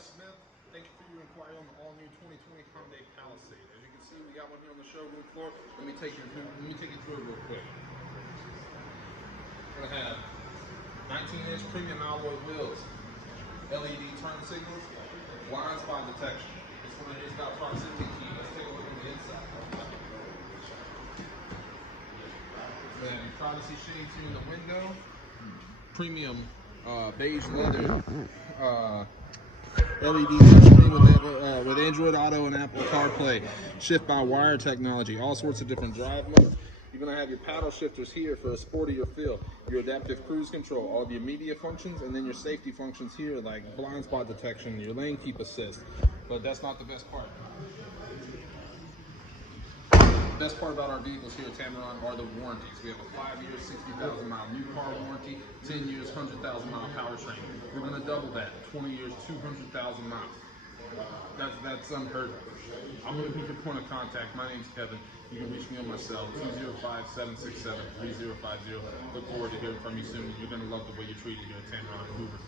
Smith. Thank you for your inquiry on the all-new 2020 Hyundai Palisade. As you can see, we got one here on the showroom floor. Let me take you through it real quick. We're gonna have 19-inch premium alloy wheels, LED turn signals, blind spot detection. This one is got proximity key. Let's take a look on the inside. Then privacy shades here in the window. Premium beige leather LED touchscreen with Android Auto and Apple CarPlay, shift-by-wire technology, all sorts of different drive modes. You're going to have your paddle shifters here for a sportier feel, your adaptive cruise control, all the immediate functions, and then your safety functions here like blind spot detection, your lane keep assist. But that's not the best part. The best part about our vehicles here at Tameron are the warranties. We have a 5-year, 60,000 mile new car warranty, 10 years, 100,000 mile powertrain. We're going to double that, 20 years, 200,000 miles. That's unheard of. I'm going to be your point of contact. My name's Kevin. You can reach me on my cell, 205-767-3050. Look forward to hearing from you soon. You're going to love the way you're treated here at Tameron Hoover.